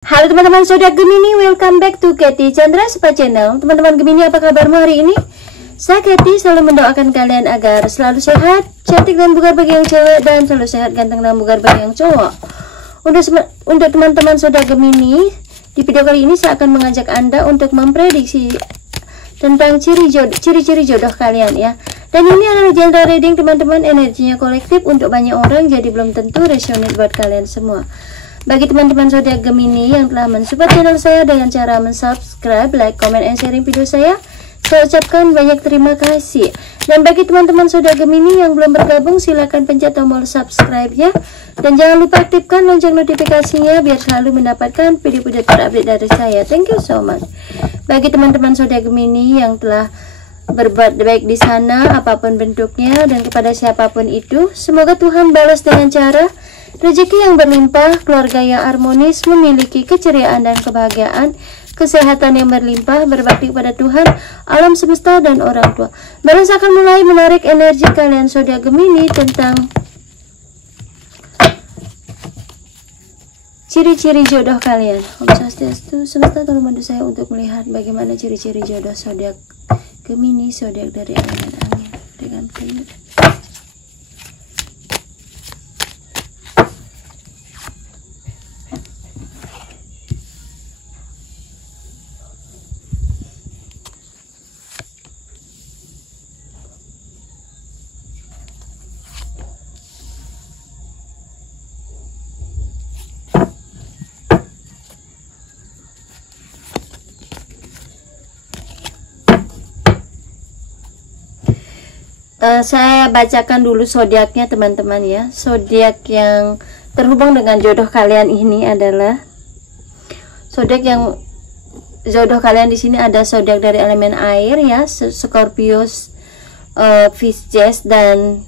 Halo teman-teman zodiak Gemini, welcome back to Katy Chandra Spa Channel. Teman-teman Gemini, apa kabarmu hari ini? Saya Katy selalu mendoakan kalian agar selalu sehat, cantik dan bugar bagi yang cewek, dan selalu sehat, ganteng dan bugar bagi yang cowok. Untuk teman-teman zodiak Gemini, di video kali ini saya akan mengajak Anda untuk memprediksi tentang ciri-ciri jodoh kalian ya. Dan ini adalah general reading teman-teman, energinya kolektif untuk banyak orang, jadi belum tentu resonate buat kalian semua. Bagi teman-teman zodiak Gemini yang telah mensupport channel saya dengan cara mensubscribe, like, comment, and sharing video saya ucapkan banyak terima kasih. Dan bagi teman-teman zodiak Gemini yang belum bergabung, silahkan pencet tombol subscribe ya. Dan jangan lupa aktifkan lonceng notifikasinya biar selalu mendapatkan video-video terupdate dari saya. Thank you so much. Bagi teman-teman zodiak Gemini yang telah berbuat baik di sana, apapun bentuknya dan kepada siapapun itu, semoga Tuhan balas dengan cara rezeki yang berlimpah, keluarga yang harmonis, memiliki keceriaan dan kebahagiaan, kesehatan yang berlimpah, berbakti kepada Tuhan, alam semesta, dan orang tua. Balas akan mulai menarik energi kalian zodiak Gemini tentang ciri-ciri jodoh kalian. Om Swastiastu, semesta tolong bantu saya untuk melihat bagaimana ciri-ciri jodoh zodiak Gemini, zodiak dari elemen angin dengan penuh. Saya bacakan dulu zodiaknya teman-teman ya. Zodiak yang terhubung dengan jodoh kalian ini adalah zodiak yang jodoh kalian di sini ada zodiak dari elemen air ya, Scorpio, Pisces dan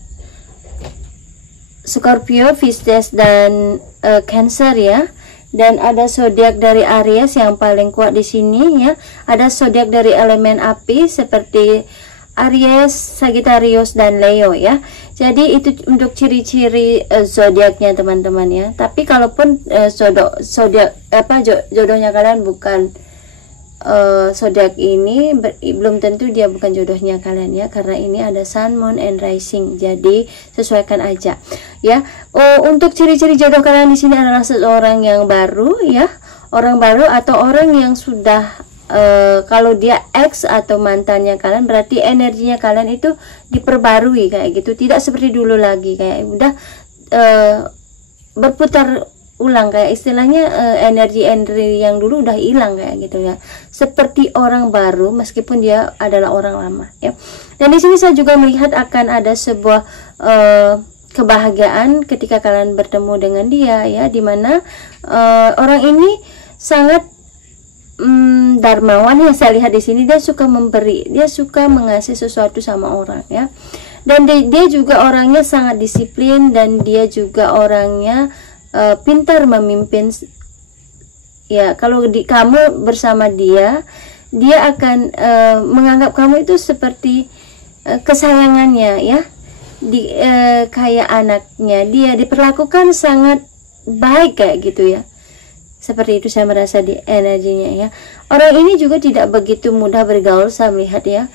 Cancer ya. Dan ada zodiak dari Aries yang paling kuat di sini ya. Ada zodiak dari elemen api seperti Aries, Sagittarius dan Leo ya. Jadi itu untuk ciri-ciri zodiaknya teman-teman ya. Tapi kalaupun jodohnya kalian bukan zodiak ini, belum tentu dia bukan jodohnya kalian ya, karena ini ada Sun, Moon, and Rising. Jadi sesuaikan aja ya. Untuk ciri-ciri jodoh kalian di sini adalah seseorang yang baru ya, orang baru atau orang yang sudah kalau dia ex atau mantannya kalian, berarti energinya kalian itu diperbarui kayak gitu, tidak seperti dulu lagi, kayak udah berputar ulang, kayak istilahnya energi yang dulu udah hilang kayak gitu ya, seperti orang baru meskipun dia adalah orang lama ya. Dan di sini saya juga melihat akan ada sebuah kebahagiaan ketika kalian bertemu dengan dia ya, dimana orang ini sangat darmawan yang saya lihat di sini. Dia suka memberi, dia suka mengasih sesuatu sama orang ya. Dan dia juga orangnya sangat disiplin, dan dia juga orangnya pintar memimpin ya. Kalau kamu bersama dia, dia akan menganggap kamu itu seperti kesayangannya ya, kayak anaknya. Dia diperlakukan sangat baik kayak gitu ya. Seperti itu saya merasa di energinya ya. Orang ini juga tidak begitu mudah bergaul, saya melihat ya.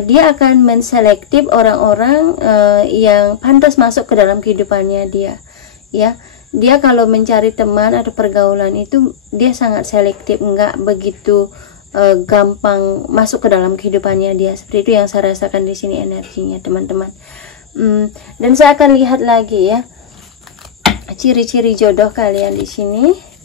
Dia akan menselektif orang-orang yang pantas masuk ke dalam kehidupannya dia ya. Dia kalau mencari teman atau pergaulan itu dia sangat selektif, nggak begitu gampang masuk ke dalam kehidupannya dia. Seperti itu yang saya rasakan di sini energinya teman-teman. Dan saya akan lihat lagi ya ciri-ciri jodoh kalian di sini.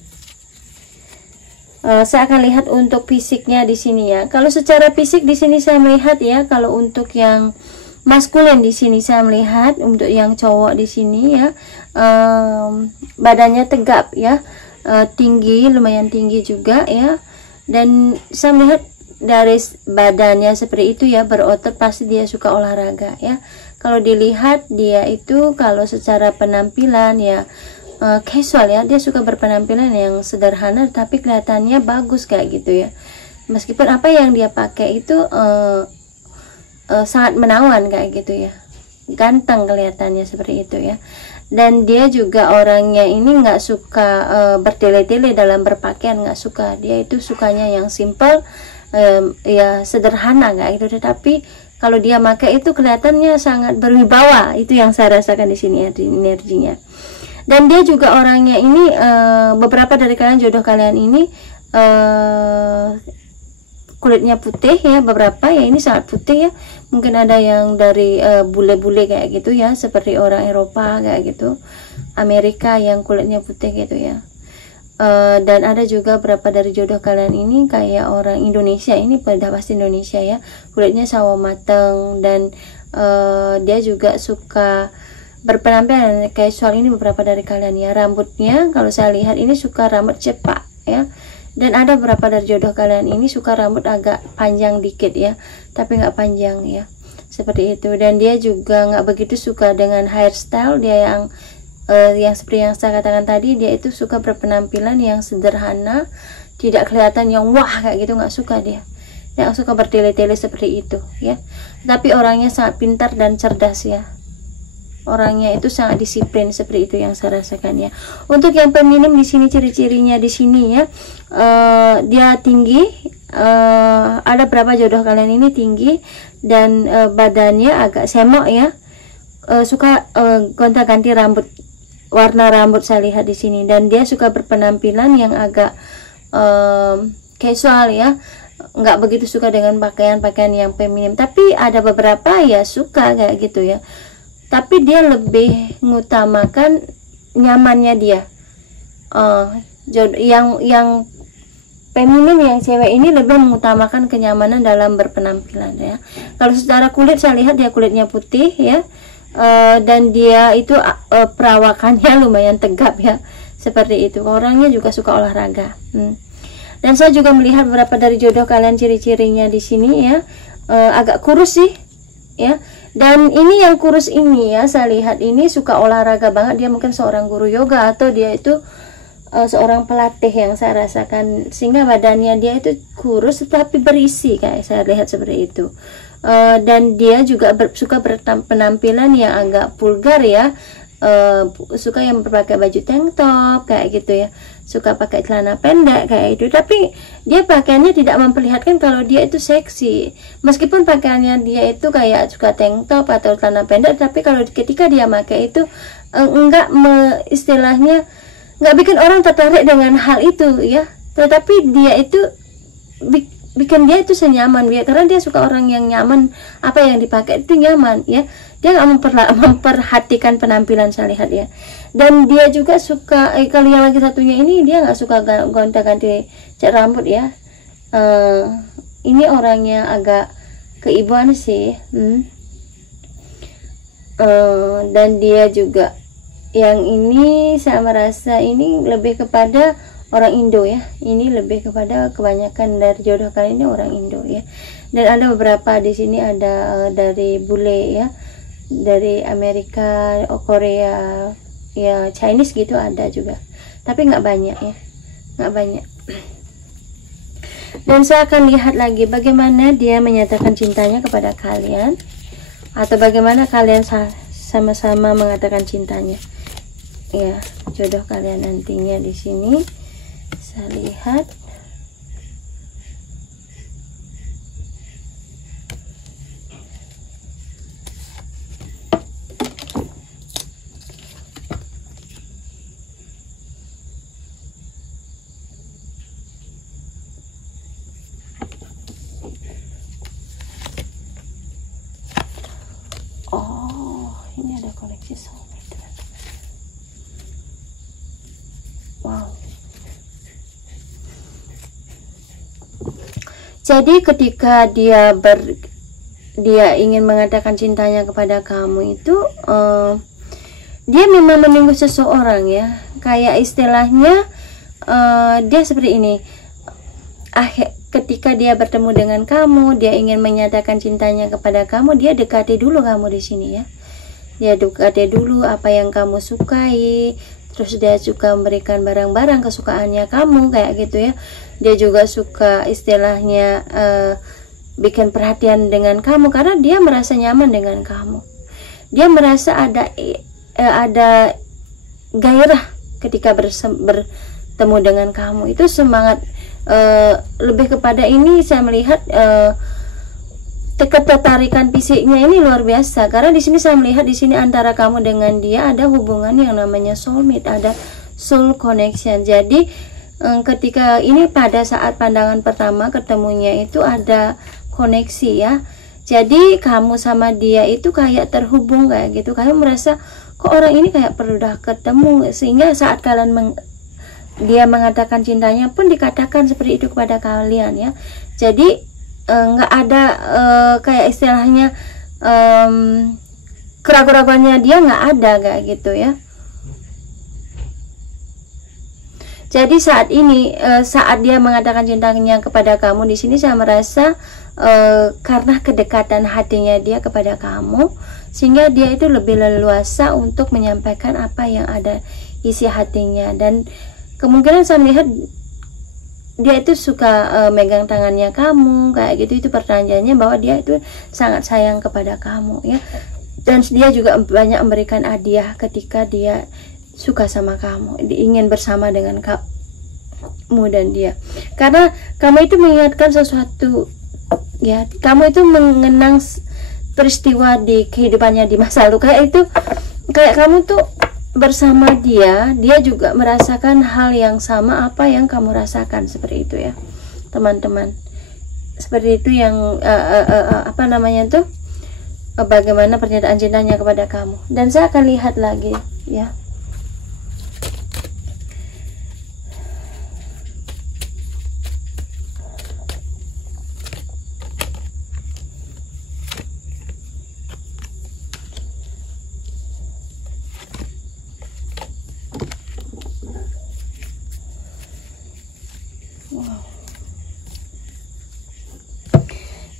Saya akan lihat untuk fisiknya di sini ya. Kalau secara fisik di sini saya melihat ya, kalau untuk yang maskulin di sini saya melihat, untuk yang cowok di sini ya, badannya tegap ya, tinggi, lumayan tinggi juga ya. Dan saya melihat dari badannya seperti itu ya, berotot, pasti dia suka olahraga ya. Kalau dilihat dia itu kalau secara penampilan ya casual ya, dia suka berpenampilan yang sederhana tapi kelihatannya bagus kayak gitu ya. Meskipun apa yang dia pakai itu sangat menawan kayak gitu ya, ganteng kelihatannya seperti itu ya. Dan dia juga orangnya ini nggak suka bertele-tele dalam berpakaian, nggak suka. Dia itu sukanya yang simple, ya sederhana kayak gitu. Tetapi kalau dia pakai itu kelihatannya sangat berwibawa. Itu yang saya rasakan di sini ya, energinya. Dan dia juga orangnya ini, beberapa dari kalian, jodoh kalian ini kulitnya putih ya, beberapa ya ini sangat putih ya. Mungkin ada yang dari bule-bule kayak gitu ya, seperti orang Eropa kayak gitu, Amerika yang kulitnya putih gitu ya. Dan ada juga beberapa dari jodoh kalian ini kayak orang Indonesia, ini pada pasti Indonesia ya, kulitnya sawo mateng. Dan dia juga suka berpenampilan casual, ini beberapa dari kalian ya. Rambutnya kalau saya lihat ini suka rambut cepak ya. Dan ada beberapa dari jodoh kalian ini suka rambut agak panjang dikit ya, tapi nggak panjang ya, seperti itu. Dan dia juga nggak begitu suka dengan hairstyle. Dia yang seperti yang saya katakan tadi, dia itu suka berpenampilan yang sederhana, tidak kelihatan yang wah kayak gitu, nggak suka dia. Yang suka bertele-tele seperti itu ya. Tapi orangnya sangat pintar dan cerdas ya. Orangnya itu sangat disiplin, seperti itu yang saya rasakan ya. Untuk yang feminim di sini, ciri-cirinya di sini ya, dia tinggi, ada berapa jodoh kalian ini tinggi, dan badannya agak semok ya, suka gonta-ganti rambut, warna rambut saya lihat di sini. Dan dia suka berpenampilan yang agak casual ya, nggak begitu suka dengan pakaian-pakaian yang feminim. Tapi ada beberapa ya suka kayak gitu ya, tapi dia lebih mengutamakan nyamannya dia. Yang feminim, yang cewek ini lebih mengutamakan kenyamanan dalam berpenampilan ya. Kalau secara kulit saya lihat dia kulitnya putih ya, dan dia itu perawakannya lumayan tegap ya, seperti itu. Orangnya juga suka olahraga. Dan saya juga melihat beberapa dari jodoh kalian ciri-cirinya di sini ya, agak kurus sih ya. Dan ini yang kurus ini ya, saya lihat ini suka olahraga banget. Dia mungkin seorang guru yoga, atau dia itu seorang pelatih yang saya rasakan, sehingga badannya dia itu kurus tetapi berisi, kayak saya lihat seperti itu. Dan dia juga suka berpenampilan yang agak vulgar ya, suka yang berpakai baju tank top kayak gitu ya, suka pakai celana pendek kayak itu. Tapi dia pakaiannya tidak memperlihatkan kalau dia itu seksi, meskipun pakaiannya dia itu kayak suka tank top atau celana pendek. Tapi kalau ketika dia pakai itu istilahnya nggak bikin orang tertarik dengan hal itu ya. Tetapi dia itu bikin dia itu senyaman dia, karena dia suka orang yang nyaman, apa yang dipakai itu nyaman ya. Dia nggak memperhatikan penampilan, saya lihat ya. Dan dia juga suka, kalau yang lagi satunya ini dia nggak suka gonta-ganti cat rambut ya. Ini orangnya agak keibuan sih. Dan dia juga yang ini saya merasa ini lebih kepada orang Indo ya. Ini lebih kepada kebanyakan dari jodoh kali ini orang Indo ya. Dan ada beberapa di sini, ada dari bule ya, dari Amerika, Korea ya, Chinese gitu ada juga, tapi nggak banyak ya, nggak banyak. Dan saya akan lihat lagi bagaimana dia menyatakan cintanya kepada kalian, atau bagaimana kalian sama-sama mengatakan cintanya ya, jodoh kalian nantinya di sini. Saya lihat ini ada koleksi soulmate. Wow. Jadi ketika dia ingin mengatakan cintanya kepada kamu itu, dia memang menunggu seseorang ya. Kayak istilahnya dia seperti ini. Ketika dia bertemu dengan kamu, dia ingin menyatakan cintanya kepada kamu, dia dekati dulu kamu di sini ya. Dia dekati dulu apa yang kamu sukai, terus dia suka memberikan barang-barang kesukaannya kamu kayak gitu ya. Dia juga suka istilahnya bikin perhatian dengan kamu, karena dia merasa nyaman dengan kamu. Dia merasa ada ada gairah ketika bertemu dengan kamu. Itu semangat, lebih kepada ini saya melihat ketertarikan fisiknya ini luar biasa, karena di sini saya melihat di sini antara kamu dengan dia ada hubungan yang namanya soulmate, ada soul connection. Jadi ketika ini pada saat pandangan pertama ketemunya itu ada koneksi ya. Jadi kamu sama dia itu kayak terhubung kayak gitu, kamu merasa kok orang ini kayak perlu dah ketemu, sehingga saat kalian dia mengatakan cintanya pun dikatakan seperti itu kepada kalian ya. Jadi nggak ada kayak istilahnya keraguan-keraguannya dia nggak ada kayak gitu ya. Jadi saat ini saat dia mengatakan cintanya kepada kamu di sini saya merasa karena kedekatan hatinya dia kepada kamu, sehingga dia itu lebih leluasa untuk menyampaikan apa yang ada isi hatinya. Dan kemungkinan saya melihat dia itu suka megang tangannya kamu kayak gitu. Itu pertanyaannya bahwa dia itu sangat sayang kepada kamu ya. Dan dia juga banyak memberikan hadiah ketika dia suka sama kamu, ingin bersama dengan kamu dan dia, karena kamu itu mengingatkan sesuatu ya. Kamu itu mengenang peristiwa di kehidupannya di masa lalu, kayak itu, kayak kamu tuh bersama dia juga merasakan hal yang sama apa yang kamu rasakan, seperti itu ya teman-teman. Seperti itu yang apa namanya tuh, bagaimana pernyataan cintanya kepada kamu. Dan saya akan lihat lagi ya.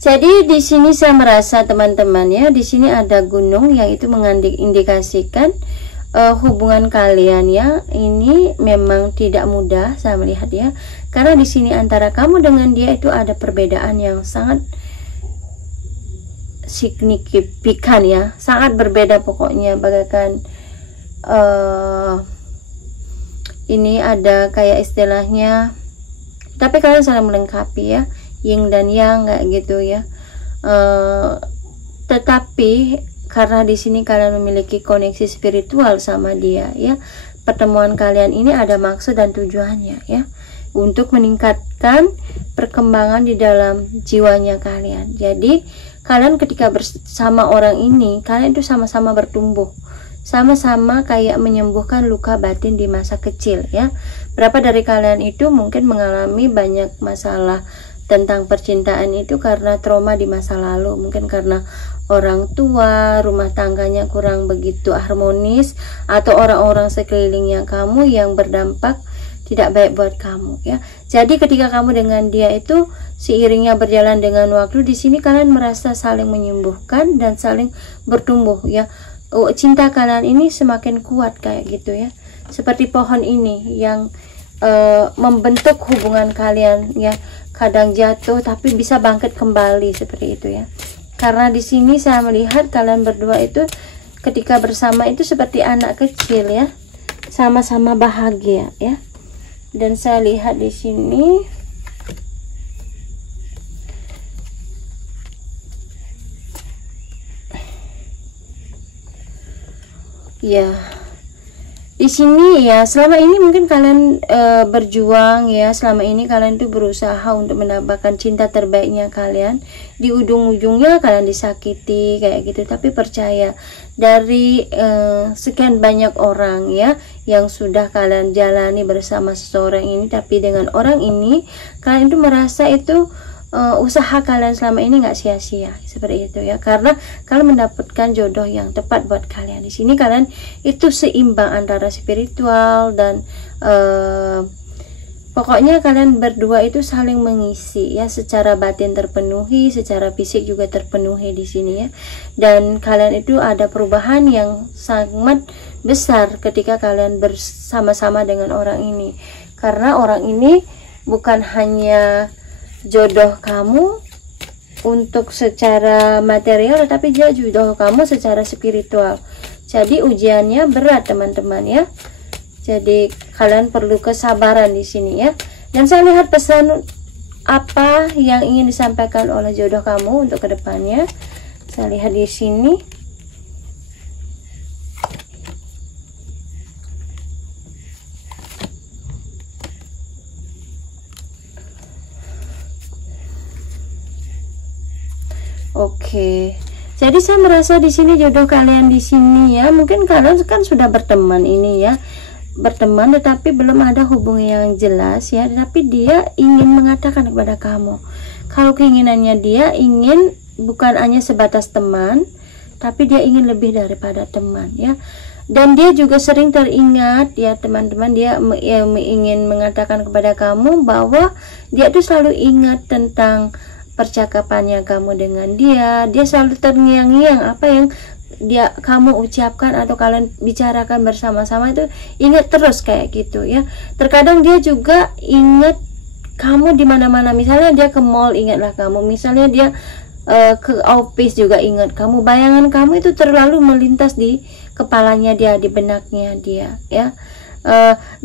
Jadi di sini saya merasa teman-teman ya, di sini ada gunung yang itu mengindikasikan hubungan kalian ya. Ini memang tidak mudah saya melihat ya, karena di sini antara kamu dengan dia itu ada perbedaan yang sangat signifikan ya, sangat berbeda pokoknya. Bagaikan ini ada kayak istilahnya, tapi kalian saling melengkapi ya, yin dan yang kayak gitu ya. Tetapi karena di sini kalian memiliki koneksi spiritual sama dia ya, pertemuan kalian ini ada maksud dan tujuannya ya, untuk meningkatkan perkembangan di dalam jiwanya kalian. Jadi kalian ketika bersama orang ini, kalian itu sama-sama bertumbuh, sama-sama kayak menyembuhkan luka batin di masa kecil ya. Berapa dari kalian itu mungkin mengalami banyak masalah tentang percintaan itu karena trauma di masa lalu, mungkin karena orang tua, rumah tangganya kurang begitu harmonis, atau orang-orang sekelilingnya kamu yang berdampak tidak baik buat kamu ya. Jadi ketika kamu dengan dia itu seiringnya berjalan dengan waktu, di sini kalian merasa saling menyembuhkan dan saling bertumbuh ya. Cinta kalian ini semakin kuat kayak gitu ya, seperti pohon ini yang membentuk hubungan kalian ya. Kadang jatuh tapi bisa bangkit kembali, seperti itu ya. Karena di sini saya melihat kalian berdua itu ketika bersama itu seperti anak kecil ya, sama-sama bahagia ya. Dan saya lihat di sini ya, di sini ya, selama ini mungkin kalian berjuang ya, selama ini kalian tuh berusaha untuk mendapatkan cinta terbaiknya kalian. Di ujung-ujungnya kalian disakiti kayak gitu. Tapi percaya, dari sekian banyak orang ya yang sudah kalian jalani bersama seseorang ini, tapi dengan orang ini kalian tuh merasa itu usaha kalian selama ini nggak sia-sia, seperti itu ya, karena kalian mendapatkan jodoh yang tepat buat kalian. Di sini kalian itu seimbang antara spiritual dan pokoknya kalian berdua itu saling mengisi ya, secara batin terpenuhi, secara fisik juga terpenuhi di sini ya. Dan kalian itu ada perubahan yang sangat besar ketika kalian bersama-sama dengan orang ini, karena orang ini bukan hanya jodoh kamu untuk secara material, tapi dia jodoh kamu secara spiritual. Jadi ujiannya berat teman-teman ya. Jadi kalian perlu kesabaran di sini ya. Dan saya lihat pesan apa yang ingin disampaikan oleh jodoh kamu untuk kedepannya. Saya lihat di sini. Oke. Jadi saya merasa di sini jodoh kalian di sini ya. Mungkin kalian kan sudah berteman ini ya. Berteman tetapi belum ada hubungan yang jelas ya. Tapi dia ingin mengatakan kepada kamu. Kalau keinginannya dia ingin bukan hanya sebatas teman, tapi dia ingin lebih daripada teman ya. Dan dia juga sering teringat ya teman-teman, dia ingin mengatakan kepada kamu bahwa dia tuh selalu ingat tentang percakapannya kamu dengan dia. Dia selalu terngiang-ngiang apa yang kamu ucapkan atau kalian bicarakan bersama-sama, itu ingat terus kayak gitu ya. Terkadang dia juga ingat kamu di mana-mana. Misalnya dia ke mall, ingatlah kamu. Misalnya dia ke office juga ingat kamu. Bayangan kamu itu terlalu melintas di kepalanya dia, di benaknya dia ya.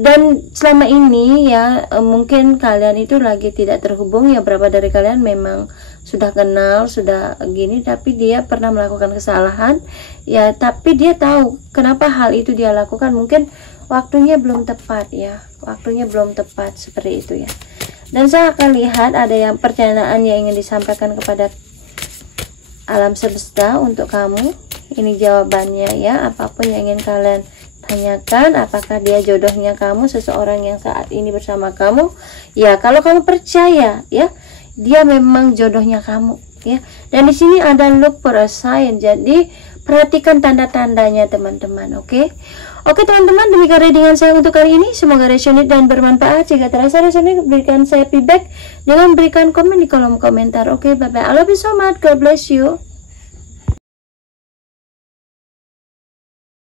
Dan selama ini ya mungkin kalian itu lagi tidak terhubung ya. Berapa dari kalian memang sudah kenal, sudah gini, tapi dia pernah melakukan kesalahan ya. Tapi dia tahu kenapa hal itu dia lakukan. Mungkin waktunya belum tepat ya, waktunya belum tepat seperti itu ya. Dan saya akan lihat ada yang pertanyaan yang ingin disampaikan kepada alam semesta untuk kamu. Ini jawabannya ya. Apapun yang ingin kalian tanyakan, apakah dia jodohnya kamu, seseorang yang saat ini bersama kamu ya. Kalau kamu percaya ya, dia memang jodohnya kamu ya. Dan di sini ada look for a sign, jadi perhatikan tanda-tandanya teman-teman. Oke teman-teman, demikian readingan saya untuk kali ini. Semoga resonate dan bermanfaat. Jika terasa resonate, berikan saya feedback dengan berikan komen di kolom komentar. Oke, bye bye, I love you so much, God bless you.